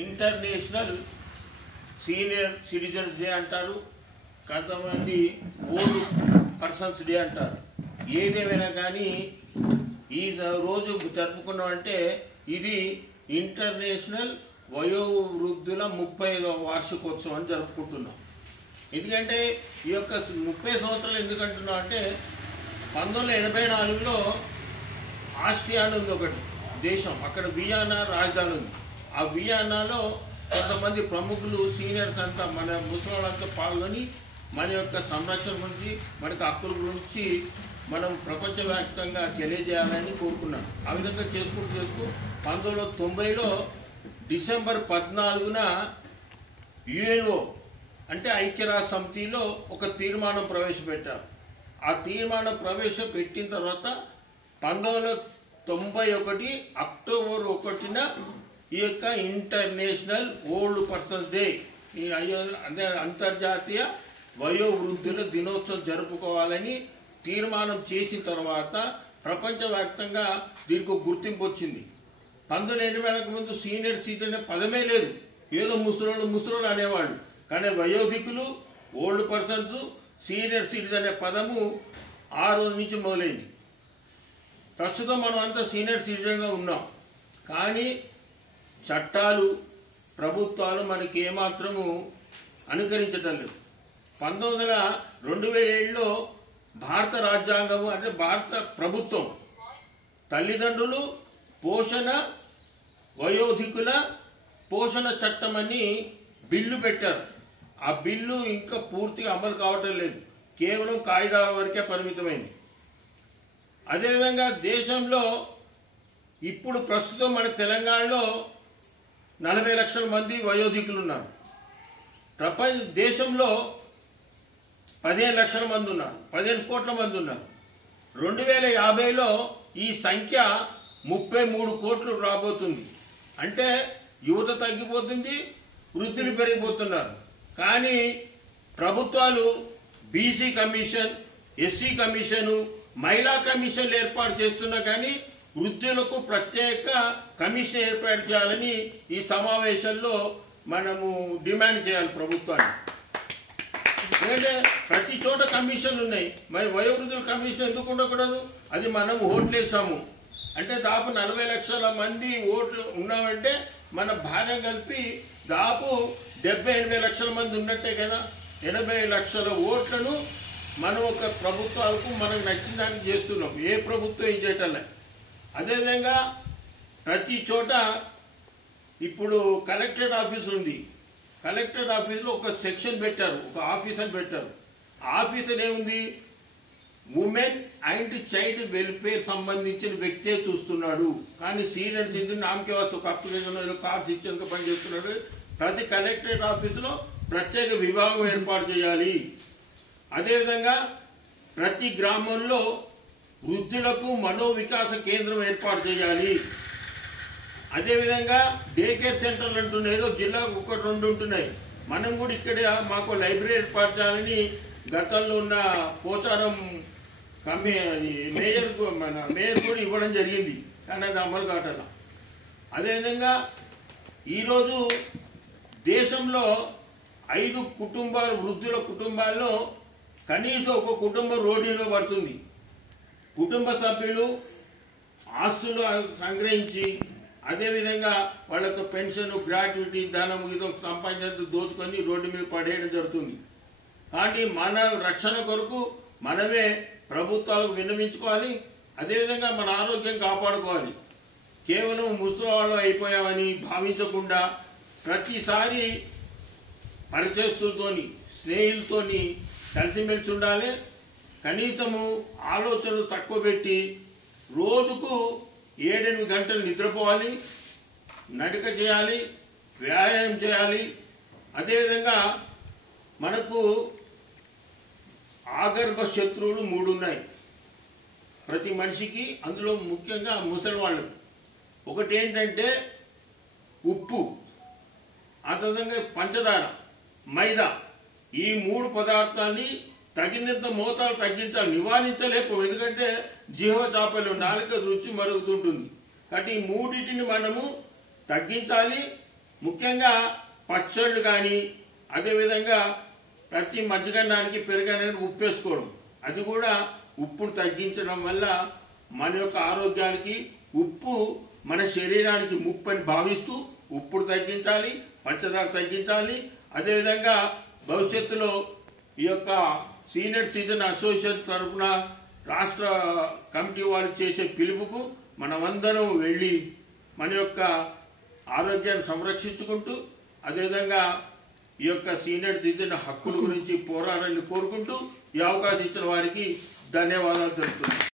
International senior citizens day అంటారు, కొంతమంది old persons day అంటారు. ఏదేమైనా కానీ ఈ రోజు జరుపుకున్నామంటే ఇది ఇంటర్నేషనల్ వయోవృద్ధుల 35వ వార్షికోత్సవం అని జరుపుకుంటున్నాం. ఎందుకంటే ఈ యొక్క 30 సంవత్సరాలు ఎందుకంటున్నాం అంటే 1984లో ఆస్ట్రియా ఉంది ఒకటి దేశం, అక్కడ వియన్నా రాజధాని ఉంది. ఆ వియన్నాలో కొంతమంది ప్రముఖులు సీనియర్స్ అంతా మన ముసలాళ్ళంతా పాల్గొని మన యొక్క సంరక్షణ గురించి మనకు హక్కుల గురించి మనం ప్రపంచవ్యాప్తంగా తెలియజేయాలని కోరుకున్నాం. ఆ విధంగా చేసుకుంటూ 1990లో డిసెంబర్ 14న యుఎన్ఓ అంటే ఐక్యరాజ్య సమితిలో ఒక తీర్మానం ప్రవేశపెట్టారు. ఆ తీర్మానం ప్రవేశపెట్టిన తర్వాత 1991 అక్టోబర్ 1న ఈ యొక్క ఇంటర్నేషనల్ ఓల్డ్ పర్సన్స్ డే, అంటే అంతర్జాతీయ వయోవృద్ధుల దినోత్సవం జరుపుకోవాలని తీర్మానం చేసిన తర్వాత ప్రపంచవ్యాప్తంగా దీనికి గుర్తింపు వచ్చింది. 1980కు ముందు సీనియర్ సిటిజన్ అనే పదమే లేదు, ఏదో ముసలోళ్ళు అనేవాళ్ళు. కానీ వయోధికులు, ఓల్డ్ పర్సన్స్, సీనియర్ సిటిజన్ అనే పదము ఆ రోజు నుంచి మొదలైంది. ప్రస్తుతం మనం అంతా సీనియర్ సిటిజన్గా ఉన్నాం, కానీ చట్టాలు ప్రభుత్వాలు మనకి ఏమాత్రము అనుకరించడం లేదు. 2007లో భారత రాజ్యాంగము అంటే భారత ప్రభుత్వం తల్లిదండ్రులు పోషణ వయోధికుల పోషణ చట్టం అని బిల్లు పెట్టారు. ఆ బిల్లు ఇంకా పూర్తిగా అమలు కావటం లేదు, కేవలం కాగితాల వరకే పరిమితమైంది. అదేవిధంగా దేశంలో ఇప్పుడు ప్రస్తుతం మన తెలంగాణలో 40 లక్షల మంది వయోధికులు ఉన్నారు. దేశంలో 15 లక్షల మంది ఉన్నారు, 15 కోట్ల మంది ఉన్నారు. 2050లో ఈ సంఖ్య 33 కోట్లు రాబోతుంది. అంటే యువత తగ్గిపోతుంది, వృద్ధులు పెరిగిపోతున్నారు. కానీ ప్రభుత్వాలు బీసీ కమిషన్, ఎస్సీ కమిషను, మహిళా కమిషన్లు ఏర్పాటు చేస్తున్నా కానీ వృద్ధులకు ప్రత్యేక కమిషన్ ఏర్పాటు చేయాలని ఈ సమావేశంలో మనము డిమాండ్ చేయాలి ప్రభుత్వాన్ని. ఎందుకంటే ప్రతి చోట కమిషన్లు ఉన్నాయి, మరి వయోవృద్ధుల కమిషన్ ఎందుకు ఉండకూడదు? అది మనం ఓట్లు వేసాము అంటే దాదాపు 40 లక్షల మంది ఓట్లు ఉన్నామంటే మన భాగం కలిపి దాదాపు 70-80 లక్షల మంది ఉన్నట్టే కదా. 80 లక్షల ఓట్లను మనం ఒక ప్రభుత్వాలకు మనకు నచ్చిన దానికి చేస్తున్నాం, ఏ ప్రభుత్వం ఏం చేయటంలే. అదేవిధంగా ప్రతి చోట ఇప్పుడు కలెక్టరేట్ ఆఫీస్ ఉంది, కలెక్టరేట్ ఆఫీసులో ఒక సెక్షన్ పెట్టారు, ఒక ఆఫీసర్ పెట్టారు. ఆఫీసర్ ఏముంది, ఉమెన్ అండ్ చైల్డ్ వెల్ఫేర్ సంబంధించిన వ్యక్తే చూస్తున్నాడు. కానీ సీనియర్ సిటిజన్ నామకే వస్తే ఒక అప్లికేషన్ కార్డ్స్ ఇచ్చేందుకు పనిచేస్తున్నాడు. ప్రతి కలెక్టరేట్ ఆఫీసులో ప్రత్యేక విభాగం ఏర్పాటు చేయాలి. అదేవిధంగా ప్రతి గ్రామంలో వృద్ధులకు మనోవికాస కేంద్రం ఏర్పాటు చేయాలి. అదేవిధంగా డే కేర్ సెంటర్లు అంటున్నాయి, ఏదో జిల్లాకు 1-2 ఉంటున్నాయి. మనం కూడా ఇక్కడ మాకు లైబ్రరీ ఏర్పాటు చేయాలని గతంలో ఉన్న పోచారం మేయర్ కూడా ఇవ్వడం జరిగింది, కానీ అది అమలు కావట్ల. అదేవిధంగా ఈరోజు దేశంలో 5 కుటుంబాలు, వృద్ధుల కుటుంబాల్లో కనీసం ఒక కుటుంబం రోడ్డులో పడుతుంది. కుటుంబ సభ్యులు ఆస్తులు సంగ్రహించి అదేవిధంగా వాళ్ళకు పెన్షన్, గ్రాట్యుటీ, ధనం ఇదో సంపాదించేందుకు దోచుకొని రోడ్డు మీద పడేయడం జరుగుతుంది. కానీ మన రక్షణ కొరకు మనమే ప్రభుత్వాలకు విన్నవించుకోవాలి. అదేవిధంగా మన ఆరోగ్యం కాపాడుకోవాలి. కేవలం ముసలివాళ్ళు అయిపోయామని భావించకుండా ప్రతిసారి పరిచయస్తులతోని, స్నేహితులతోని కలిసిమెలిసి ఉండాలి. కనీసము ఆలోచనలు తక్కువ పెట్టి రోజుకు 7-8 గంటలు నిద్రపోవాలి, నడక చేయాలి, వ్యాయామం చేయాలి. అదేవిధంగా మనకు ఆగర్భ శత్రువులు 3 ఉన్నాయి ప్రతి మనిషికి, అందులో ముఖ్యంగా ముసలి వాళ్ళకు. ఒకటి ఏంటంటే ఉప్పు, అదేవిధంగా పంచదార, మైదా. ఈ 3 పదార్థాన్ని తగినంత మోతాదు తగ్గించాలి, నివారించలేకపో. ఎందుకంటే జీవ చాపలు నాలుక రుచి మరుగుతుంటుంది. కాబట్టి ఈ 3టిని మనము తగ్గించాలి. ముఖ్యంగా పచ్చళ్ళు కానీ అదేవిధంగా ప్రతి మజ్జిగన్నానికి పెరుగనేది ఉప్పు వేసుకోవడం, అది కూడా ఉప్పును తగ్గించడం వల్ల మన యొక్క ఆరోగ్యానికి ఉప్పు మన శరీరానికి ముప్పు అని భావిస్తూ ఉప్పును తగ్గించాలి, పంచదార తగ్గించాలి. అదేవిధంగా భవిష్యత్తులో ఈ యొక్క సీనియర్ సిటిజన్ అసోసియేషన్ తరఫున రాష్ట్ర కమిటీ వారు చేసే పిలుపుకు మనమందరం వెళ్ళి మన యొక్క ఆరోగ్యాన్ని సంరక్షించుకుంటూ అదేవిధంగా ఈ యొక్క సీనియర్ సిటిజన్ హక్కుల గురించి పోరాడాలని కోరుకుంటూ ఈ అవకాశం ఇచ్చిన వారికి ధన్యవాదాలు తెలుపుతున్నాను.